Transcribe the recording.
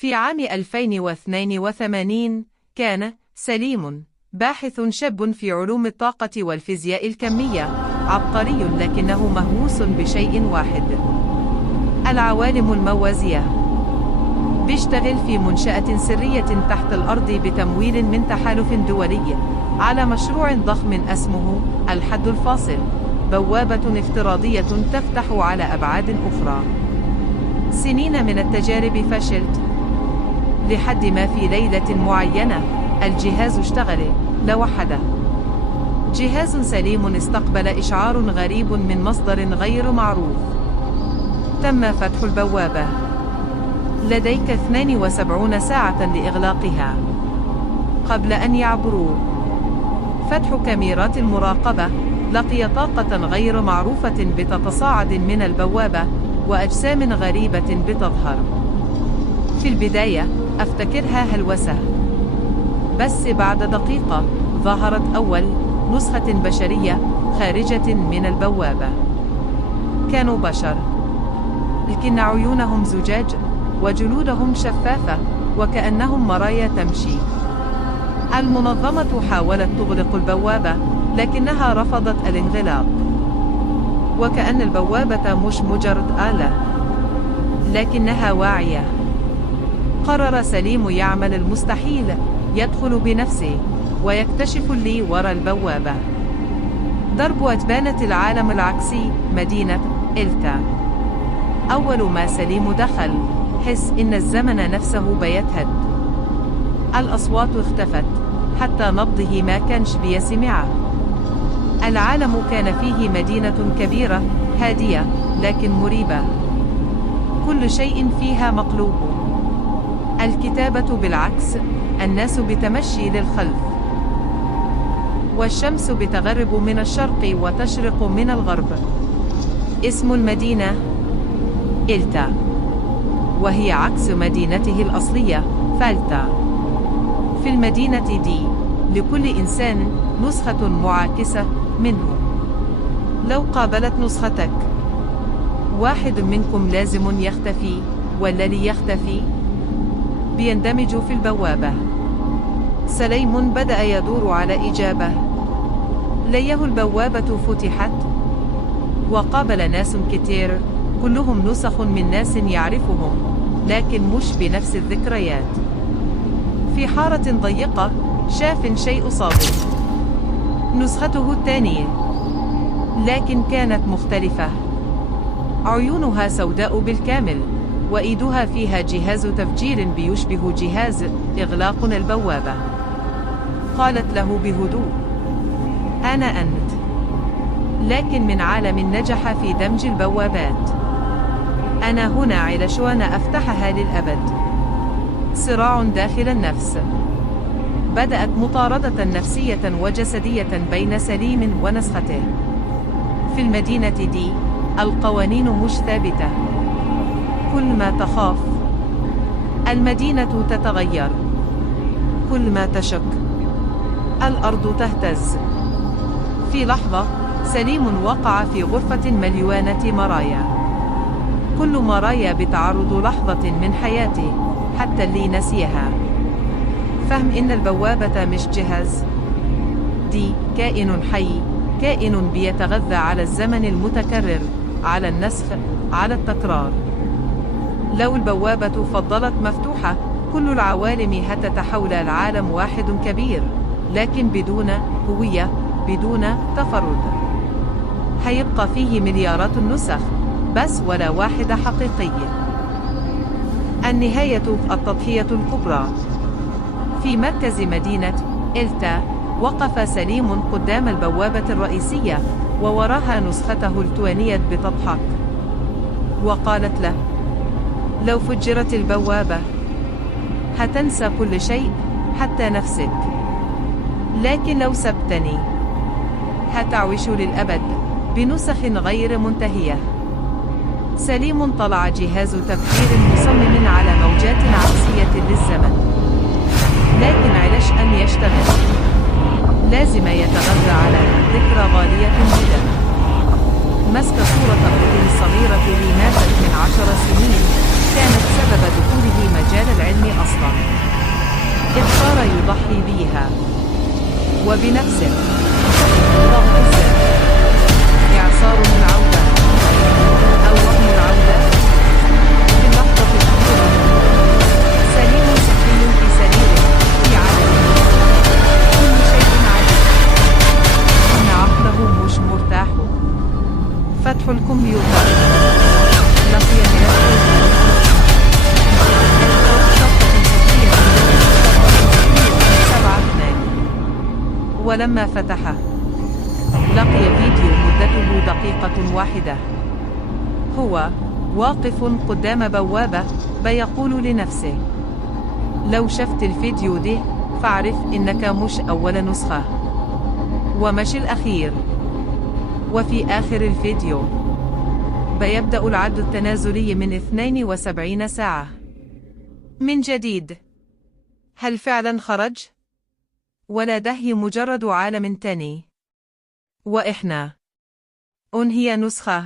في عام 2082 كان سليم باحث شاب في علوم الطاقة والفيزياء الكمية عبقري لكنه مهووس بشيء واحد: العوالم الموازية. بيشتغل في منشأة سرية تحت الأرض بتمويل من تحالف دولي على مشروع ضخم اسمه الحد الفاصل، بوابة افتراضية تفتح على أبعاد أخرى. سنين من التجارب فشلت، لحد ما في ليلة معينة الجهاز اشتغل لوحده. جهاز سليم استقبل إشعار غريب من مصدر غير معروف: تم فتح البوابة، لديك 72 ساعة لإغلاقها. قبل أن يعبروا، فتح كاميرات المراقبة لقي طاقة غير معروفة بتتصاعد من البوابة وأجسام غريبة بتظهر. في البداية أفتكرها هلوسة، بس بعد دقيقة ظهرت أول نسخة بشرية خارجة من البوابة. كانوا بشر، لكن عيونهم زجاج وجلودهم شفافة وكأنهم مرايا تمشي. المنظمة حاولت تغلق البوابة لكنها رفضت الانغلاق، وكأن البوابة مش مجرد آلة لكنها واعية. قرر سليم يعمل المستحيل، يدخل بنفسه ويكتشف اللي وراء البوابة. ضرب أتبانة العالم العكسي، مدينة إلتا. أول ما سليم دخل حس إن الزمن نفسه بيتهد. الأصوات اختفت، حتى نبضه ما كانش بيسمعه. العالم كان فيه مدينة كبيرة هادية لكن مريبة، كل شيء فيها مقلوب. الكتابة بالعكس، الناس بتمشي للخلف، والشمس بتغرب من الشرق وتشرق من الغرب. اسم المدينة إلتا، وهي عكس مدينته الأصلية فالتا. في المدينة دي لكل إنسان نسخة معاكسة منه. لو قابلت نسختك، واحد منكم لازم يختفي، والذي يختفي بيندمج في البوابة. سليم بدأ يدور على إجابة. ليه البوابة فتحت، وقابل ناس كتير كلهم نسخ من ناس يعرفهم لكن مش بنفس الذكريات. في حارة ضيقة شاف شيء صادم، نسخته الثانية، لكن كانت مختلفة. عيونها سوداء بالكامل، وإيدها فيها جهاز تفجير بيشبه جهاز إغلاق البوابة. قالت له بهدوء: أنا أنت، لكن من عالم نجح في دمج البوابات. أنا هنا علشان أفتحها للأبد. صراع داخل النفس. بدأت مطاردة نفسية وجسدية بين سليم ونسخته. في المدينة دي القوانين مش ثابتة. كل ما تخاف المدينة تتغير، كل ما تشك الأرض تهتز. في لحظة سليم وقع في غرفة مليانة مرايا، كل مرايا بتعرض لحظة من حياته حتى اللي نسيها. فهم إن البوابة مش جهاز، دي كائن حي، كائن بيتغذى على الزمن المتكرر، على النسخ، على التكرار. لو البوابة فضلت مفتوحة كل العوالم هتتحول العالم واحد كبير لكن بدون هوية، بدون تفرد. هيبقى فيه مليارات النسخ بس ولا واحدة حقيقية. النهاية التضحية الكبرى. في مركز مدينة إلتا وقف سليم قدام البوابة الرئيسية ووراها نسخته التوانية بتضحك، وقالت له: لو فجرت البوابة هتنسى كل شيء حتى نفسك، لكن لو سبتني هتعيش للأبد بنسخ غير منتهية. سليم طلع جهاز تفكير مصمم على موجات عكسية للزمن، لكن علشان يشتغل لازم يتغذى على ذكرى غالية جدا. مسك صورة أخته الصغيرة اللي ماتت من 10 سنين، كانت سبب دخوله مجال العلم قرر يضحي بيها وبنفسه. ضغط الزر. إعصار العودة أو وهم العودة. في اللحظة الأخيرة سليم صحي في سريره في عالم كل شيء عادي، إن عقله مش مرتاح. فتح الكمبيوتر. لقي ملف 7 ولما فتحه لقي فيديو مدته دقيقة واحدة. هو واقف قدام بوابة بيقول لنفسه: لو شفت الفيديو ده فاعرف إنك مش أول نسخة ومش الأخير. وفي آخر الفيديو بيبدأ العد التنازلي من 72 ساعة من جديد. هل فعلا خرج؟ ولا ده مجرد عالم تاني؟ وإحنا أنهي نسخة